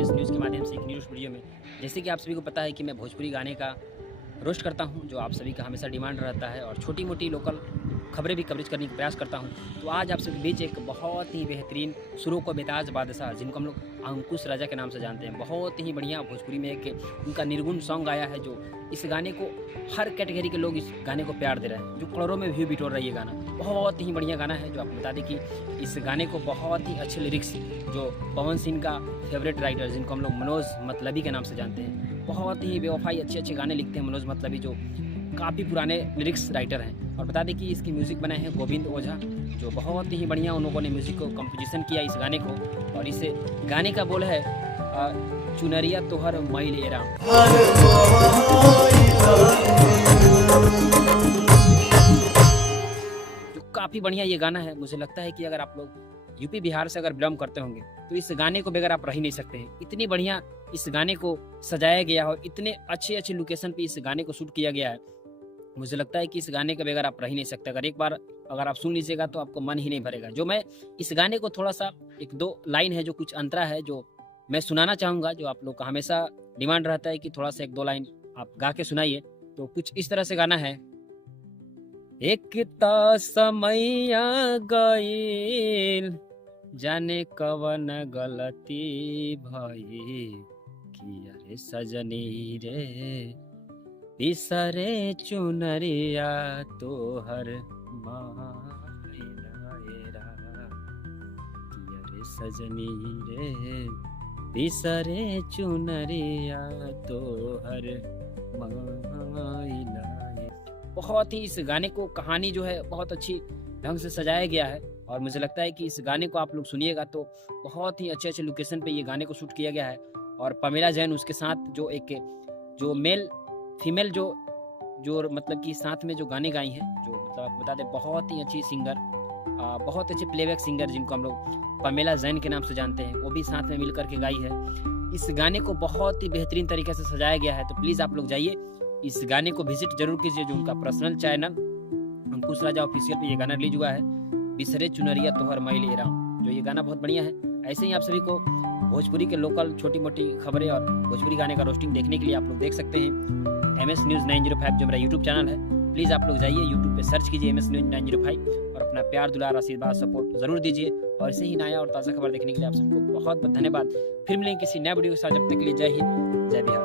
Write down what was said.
इस न्यूज़ के माध्यम से एक न्यूज़ वीडियो में, जैसे कि आप सभी को पता है कि मैं भोजपुरी गाने का रोस्ट करता हूं, जो आप सभी का हमेशा डिमांड रहता है, और छोटी मोटी लोकल खबरें भी कवरेज करने का प्रयास करता हूं। तो आज आप सभी के बीच एक बहुत ही बेहतरीन सुरों को बेताज बादशाह, जिनको हम लोग अंकुश राजा के नाम से जानते हैं, बहुत ही बढ़िया भोजपुरी में एक उनका निर्गुण सॉन्ग आया है, जो इस गाने को हर कैटेगरी के लोग इस गाने को प्यार दे रहे हैं, जो करोड़ों में व्यू बिटोर रही है। गाना बहुत ही बढ़िया गाना है, जो आपको बता दें कि इस गाने को बहुत ही अच्छे लिरिक्स, जो पवन सिंह का फेवरेट राइटर, जिनको हम लोग मनोज मतलबी के नाम से जानते हैं, बहुत ही बेवफाई अच्छे अच्छे गाने लिखते हैं मनोज मतलबी, जो काफ़ी पुराने लिरिक्स राइटर हैं। और बता दें कि इसकी म्यूज़िक बनाए हैं गोविंद ओझा, जो बहुत ही बढ़िया उन लोगों ने म्यूज़िक को कंपोजिशन किया इस गाने को। और इस गाने का बोल है चुनरिया तोहर मैल एरा। जो काफ़ी बढ़िया ये गाना है। मुझे लगता है कि अगर आप लोग यूपी बिहार से अगर बिलोंग करते होंगे तो इस गाने को बगैर आप रह ही नहीं सकते हैं। इतनी बढ़िया इस गाने को सजाया गया है और इतने अच्छे अच्छे लोकेशन पे इस गाने को शूट किया गया है। मुझे लगता है कि इस गाने के बगैर आप रह ही नहीं सकते। अगर एक बार अगर आप सुन लीजिएगा तो आपको मन ही नहीं भरेगा। जो मैं इस गाने को थोड़ा सा एक दो लाइन है जो कुछ अंतरा है, जो मैं सुनाना चाहूँगा, जो आप लोग का हमेशा डिमांड रहता है कि थोड़ा सा एक दो लाइन आप गा के सुनाइए। तो कुछ इस तरह से गाना है। एक ता समैया गईल, जाने कवन गलती भई, किया रे सजनी रे बिसरे चुनरिया तोहर मायरा, किया रे सजनी रे बिसरे चुनरिया तोहर मायला। बहुत ही इस गाने को कहानी जो है बहुत अच्छी ढंग से सजाया गया है, और मुझे लगता है कि इस गाने को आप लोग सुनिएगा तो बहुत ही अच्छे अच्छे लोकेशन पे ये गाने को शूट किया गया है। और पमेला जैन उसके साथ जो मेल फीमेल जो मतलब कि साथ में जो गाने गाई हैं, जो मतलब आपको बता दें बहुत ही अच्छी सिंगर, बहुत अच्छे प्लेबैक सिंगर, जिनको हम लोग पमेला जैन के नाम से जानते हैं, वो भी साथ में मिल करके गाई है। इस गाने को बहुत ही बेहतरीन तरीके से सजाया गया है। तो प्लीज़ आप लोग जाइए, इस गाने को विजिट जरूर कीजिए। जो उनका पर्सनल चैनल अंकुश राजा ऑफिशियल पे ये गाना रिलीज हुआ है, बिसरे चुनरिया तोहर मैल एरा, जो ये गाना बहुत बढ़िया है। ऐसे ही आप सभी को भोजपुरी के लोकल छोटी मोटी खबरें और भोजपुरी गाने का रोस्टिंग देखने के लिए आप लोग देख सकते हैं MS News 905, जो मेरा यूट्यूब चैनल है। प्लीज़ आप लोग जाइए यूट्यूब पे सर्च कीजिए MS News 905 और अपना प्यार दुलार आशीर्वाद सपोर्ट जरूर दीजिए। और ऐसे ही नया और ताज़ा खबर देखने के लिए आप सबको बहुत बहुत धन्यवाद। फिर मिलेंगे किसी नए वीडियो के साथ। जब तक के लिए जय हिंद, जय बिहार।